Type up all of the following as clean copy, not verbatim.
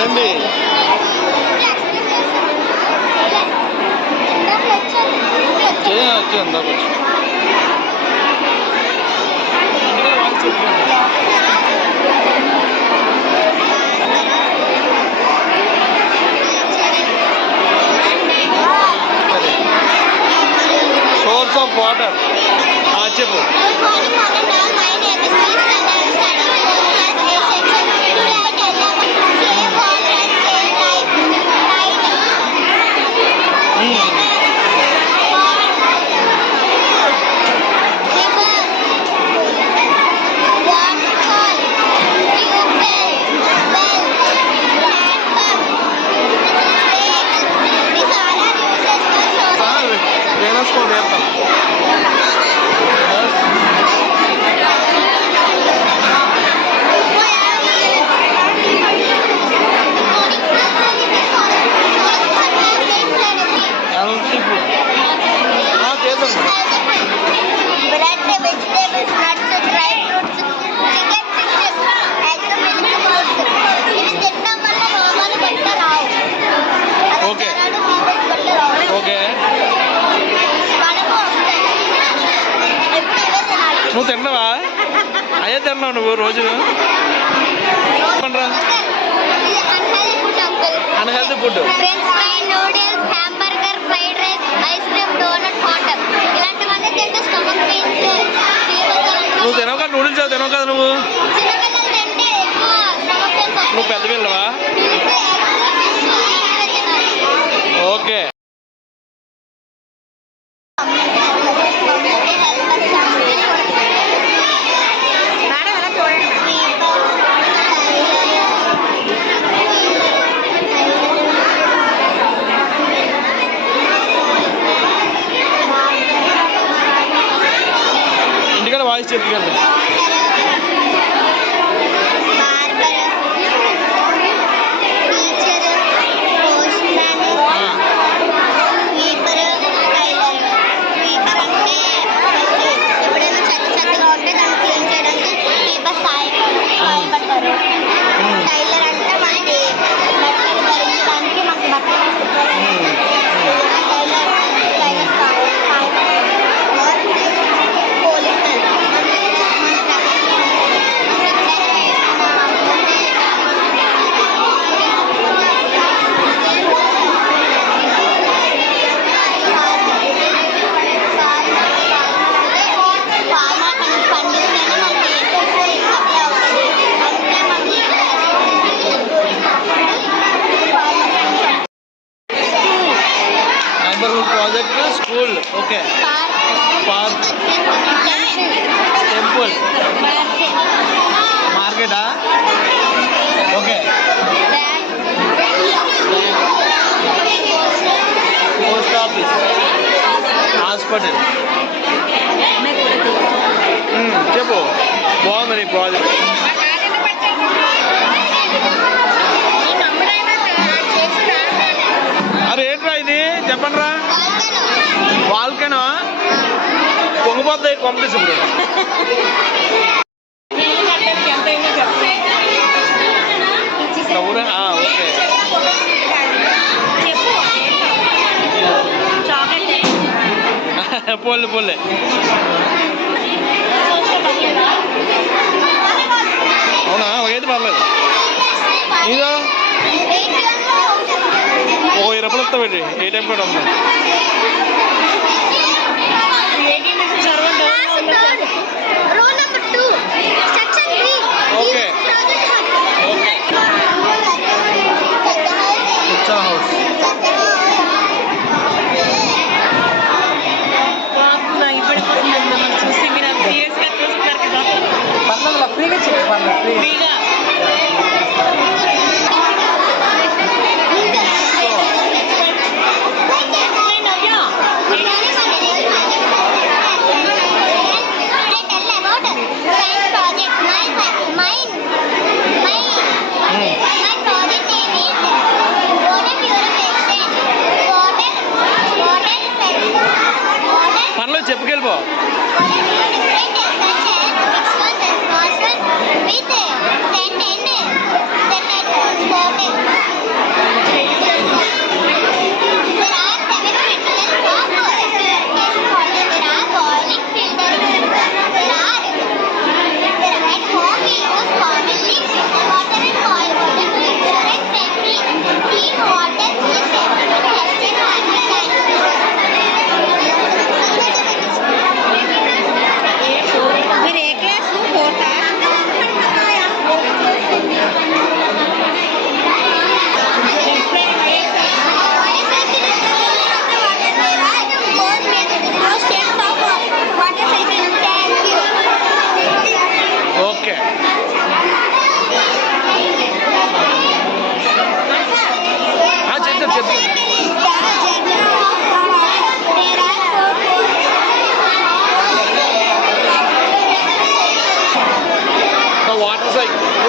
రండి. చేయొచ్చు అందాకొచ్చు. Source of water చెప్పు. నువ్వు తిన్నావా? అయ్యే తిన్నావు నువ్వు రోజు. Unhealthy food. నువ్వు తినవు కదా నూడిల్స్ తినవు కదా నువ్వు పెద్ద పిల్లవా? ఓకే. ఇంటికాడ వాయిస్ చెప్పుకెళ్ళి project school. Okay. Park, temple, మార్కెటా? ఓకే. Post office, hospital. చెప్పు. బాగుంది నీ ప్రాజెక్ట్. అరే ఏంట్రా ఇది చెప్పండి రా. వాల్కెనో పొంగిపోతాయి కాంపిటీషన్. ఇప్పుడు ఓకే. పోలే పోలే. అవునా? ఏది పర్లేదు. ఇదో ఓ 20 రూపాయలు వస్తా పెట్టి ఏ టైం కూడా ఉంది. ఓకే. ఓకే. హౌస్ ఫ్రీగా చెప్పాలి. ఫ్రీగా పనులు చెప్పుకెళ్ళిపో.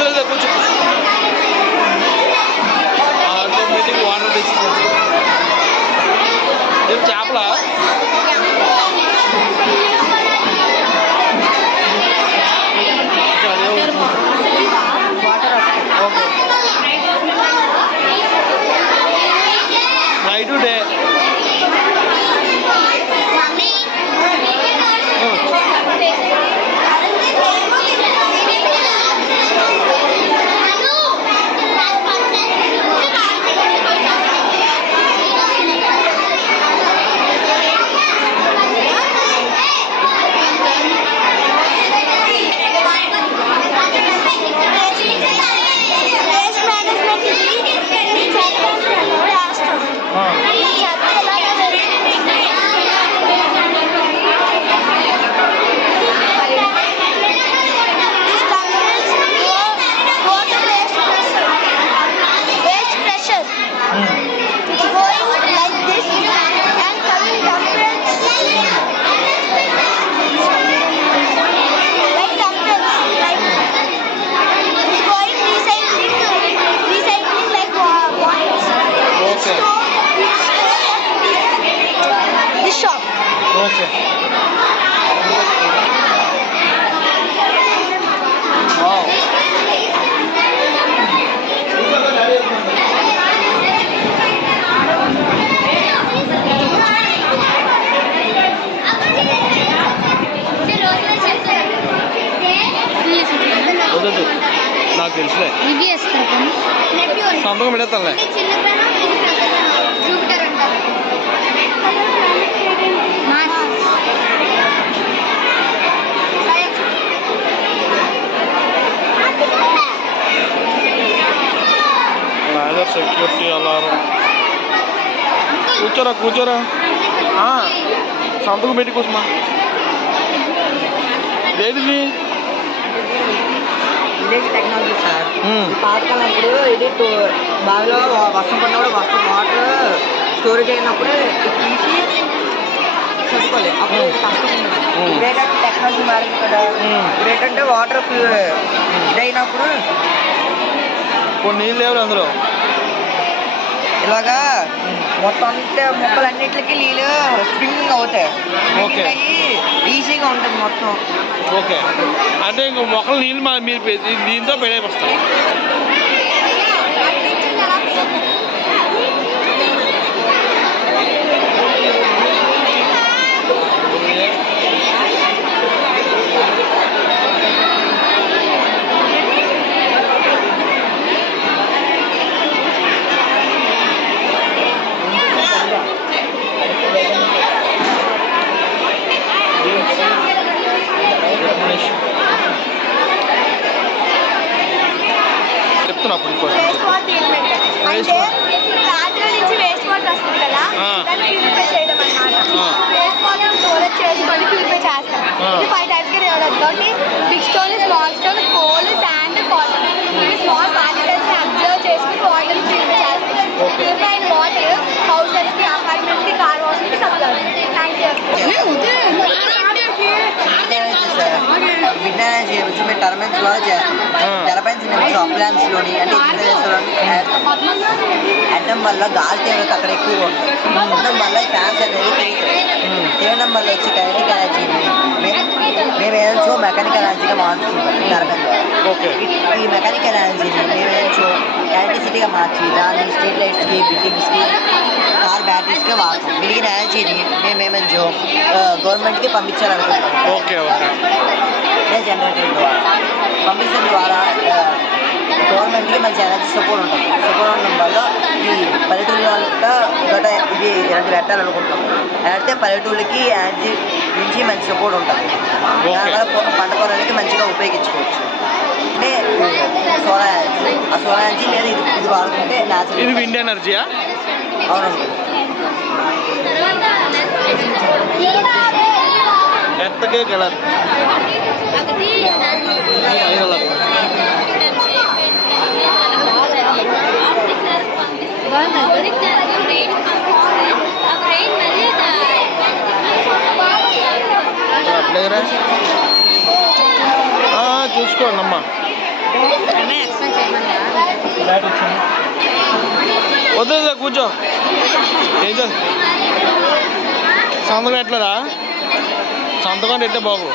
వదిలేదు కొంచెం ఆటోమేటిక్ వాటర్ డిస్పెన్సర్. ఇది చేపల నైట్ డే ఓకే. వద్దు నాకు తెలుసులే సంతకం పెడతానులే. సెక్యూరిటీ అలారం కూర్చోరా కూర్చోరా సంతకం పెట్టి కూర్చుమా. ఏది విలేజ్ టెక్నాలజీ సార్. పాతకాలం అప్పుడు ఇది బావిలో వర్షం పడినప్పుడు వర్షం వాటర్ స్టోరేజ్ అయినప్పుడు తీసి చదువుకోలేదు. అప్పుడు కష్టం ఉండదు. ఇదేంటంటే టెక్నాలజీ మారింది కదా. ఇదేంటంటే వాటర్ ఇదైనప్పుడు కొన్ని నీళ్ళు లేవు అందులో. ఇలాగా మొత్తం అంతే మొక్కలన్నిటికీ నీళ్ళు స్ప్రింగ్ అవుతాయి. ఓకే. ఈజీగా ఉంటుంది మొత్తం. ఓకే అంటే ఇంక మొక్కలు నీళ్ళు మీరు దీంతో పెడేస్తాం. చెప్తున్నప్పుడు నుంచి వేస్ట్ వాటర్ వస్తుంది కదా, దాన్ని ప్యూరిఫై చేయడం అన్నమాట. వేస్ట్ వాటర్ స్టోరేజ్ చేసుకొని ప్యూరిఫై చేస్తాం. ఇది 5 టైప్స్ గా డెవలప్ కాబట్టి big stone, small stone, coal, sand, water. ఇవి స్మాల్ పార్టికల్స్ అబ్జర్వ్ చేసుకుని వాటర్ ప్యూరిఫై చేస్తాం. ప్యూరిఫై అయిన వాటర్ హౌసెస్ కి, అపార్ట్మెంట్స్ కి, కార్ వాష్ కి సప్లై. థ్యాంక్ విజ్ఞానం చేయవచ్చు. మేము టర్బైన్స్ ద్వారా చేస్తాం. టర్బైన్స్ అప్లాన్స్లోని అంటే అడ్డం వల్ల గాలి తీవ్రత అక్కడ ఎక్కువగా ఉంటుంది. ఉండడం వల్ల ఫ్యాన్స్ అనేది తీయడం వల్ల వచ్చే కైనటిక్ ఎనర్జీని మేము ఏదో మెకానికల్ ఎనర్జీగా మార్చుకుంటాం టర్బైన్ ద్వారా. ఈ మెకానికల్ ఎనర్జీని మేము ఏదో ఎలక్ట్రిసిటీగా మార్చి దాన్ని స్ట్రీట్ లైట్స్కి, బిల్డింగ్స్కి, కార్ బ్యాటరీస్కి వాడతాం. మిగిలిన ఎనర్జీని మేమేమో గవర్నమెంట్కి పంపించాలనుకుంటాం. జనరేటర్ ద్వారా పంపించడం ద్వారా గవర్నమెంట్కి మంచి ఎనర్జీ సపోర్ట్ ఉంటుంది. సపోర్ట్ ఉండడం వల్ల ఈ పల్లెటూళ్ళ ఒకట ఇది ఎనర్జీ పెట్టాలనుకుంటున్నాం. అయితే పల్లెటూళ్ళకి ఎనర్జీ నుంచి మంచి సపోర్ట్ ఉంటుంది. దానివల్ల పంట పొలానికి మంచిగా ఉపయోగించుకోవచ్చు. అంటే సోలార్ ఎనర్జీ, ఆ సోలార్ ఎనర్జీ లేదా ఇది వాడుకుంటే న్యాచురల్. ఇది విండ్ ఎనర్జీయా? అవునండి. ఎత్తకే కలర్ చూసుకోండి అమ్మా. బ్యాట్ వచ్చింది. వద్దు వద్దు, కూర్చో. ఏం చేస్తా సంతకం ఎట్లరా? సంతకం ఎట్టే బాబు.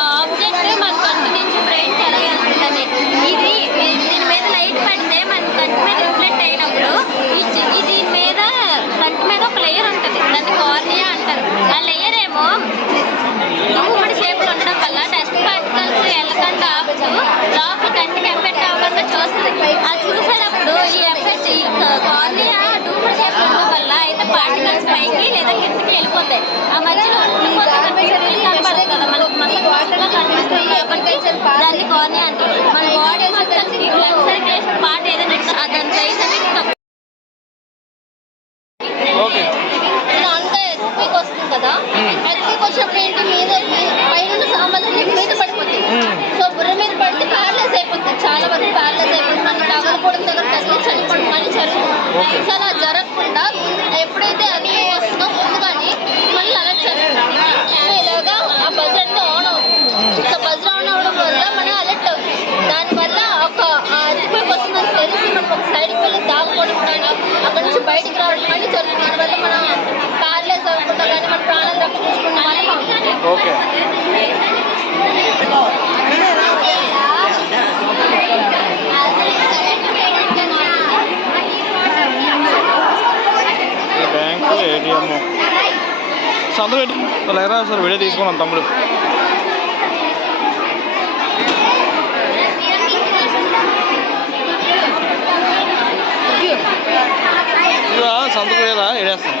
ఆబ్జెక్ట్ మన కంటి నుంచి బ్రెయిన్ ఎలా వెళ్తుందని ఇది దీని మీద లైట్ పడితే మన కంటి మీద రిఫ్లెక్ట్ అయినప్పుడు దీని మీద కంటి మీద ఒక లేయర్ ఉంటుంది, దాన్ని కార్నియా అంటారు. ఆ లేయర్ ఏమో ధూముడి షేప్లో ఉండడం వల్ల డస్ట్ పార్టికల్స్ వెళ్ళకుండా ఆపుతూ లోపల కంటికి ఎఫెక్ట్ అవ్వకుండా చూస్తుంది. అది చూసేటప్పుడు ఈ ఎఫెక్ట్ ఈ కార్నియా ధూముడి షేప్లో ఉండడం వల్ల అయితే పార్టికల్స్ పైకి లేదా కిందకి వెళ్ళిపోతాయి. ఆ మధ్యలో కనపడదు కదా, మనకు మసలుగా కనిపిస్తుంది కాబట్టి దాన్ని కార్నియా అంటారు. మన బాడీ మొత్తం బ్లడ్ సర్క్యులేషన్ పార్ట్ ఏదైనా దాని సైజ్ అనేది తక్కువ. ఓకే, అంతా ఎత్తుపీకి వస్తుంది కదా, ఎత్తుపీకి వచ్చినప్పుడు ఏంటి మీద పైన సామాన్లు మీద పడిపోతుంది. సో బుర్ర మీద పడితే ప్యారలైజ్ అయిపోతుంది, చాలా వరకు ప్యారలైజ్ అయిపోతుంది. మనం తగలకూడదు దగ్గర తగిలి చనిపోవడం కానీ జరుగుతుంది. సో అలా జరగకుండా ఎప్పుడైతే అది వస్తుందో ముందుగానే మళ్ళీ అలర్ట్ చేస్తాం. సో ఇలాగా ఆ బజ్ అంతా ఆన్ అవుతుంది. సో బజ్ ఆన్ అవడం వల్ల మనం అలర్ట్ అవుతుంది. దానివల్ల ఒక ఎత్తుపీకి వస్తుందని తెలిసి మనం ఒక సైడ్కి వెళ్ళి దాక్కోవడం కానీ అక్కడ నుంచి బయటికి రావడం కానీ జరుగుతుంది. దానివల్ల మనం ప్యారలైజ్ అవ్వకుండా కానీ మన ప్రాణాలు రక్షించుకున్న వాళ్ళం అవుతుంది. ఓకే. బ్యాంకు ఏటీఎం సంతకం పెట్టి లేరా సార్ వీడియో తీసుకున్నాం తమ్ముడు. ఇవా సంతకం లేదా ఏడేస్తాం.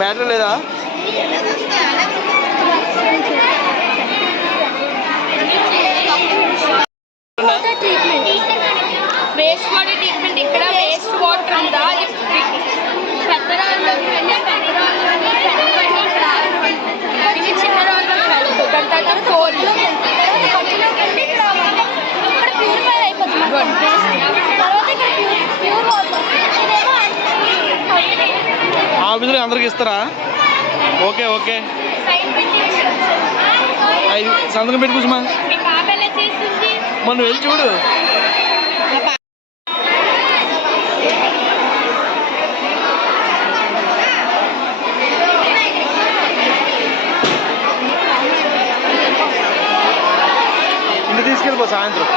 బ్యాటరీ లేదా? వేస్ట్ వాటర్ ట్రీట్మెంట్ ఇక్కడ వేస్ట్ వాటర్ ఉందా పెద్ద రాళ్ళలోకి వెళ్ళి పెద్ద రాళ్ళలోని ఇది చిన్న రాళ్ళలోకి వెళ్ళదు. దాని తర్వాత కోర్టులోకి వెళ్తుంది, కోర్టులోకి వెళ్ళి ఇక్కడ ప్యూరిఫై అయిపోతుంది. తర్వాత ఇక్కడ ప్యూర్ వాటర్ ఆఫీసులో అందరికి ఇస్తారా? ఓకే ఓకే, సంతకం పెట్టి కూర్చోమా. మీ పాప ఎలా చేస్తుంది? మొన్న వెళ్ళి చూడు. ఇంటికి తీసుకెళ్ళిపో సాయంత్రం.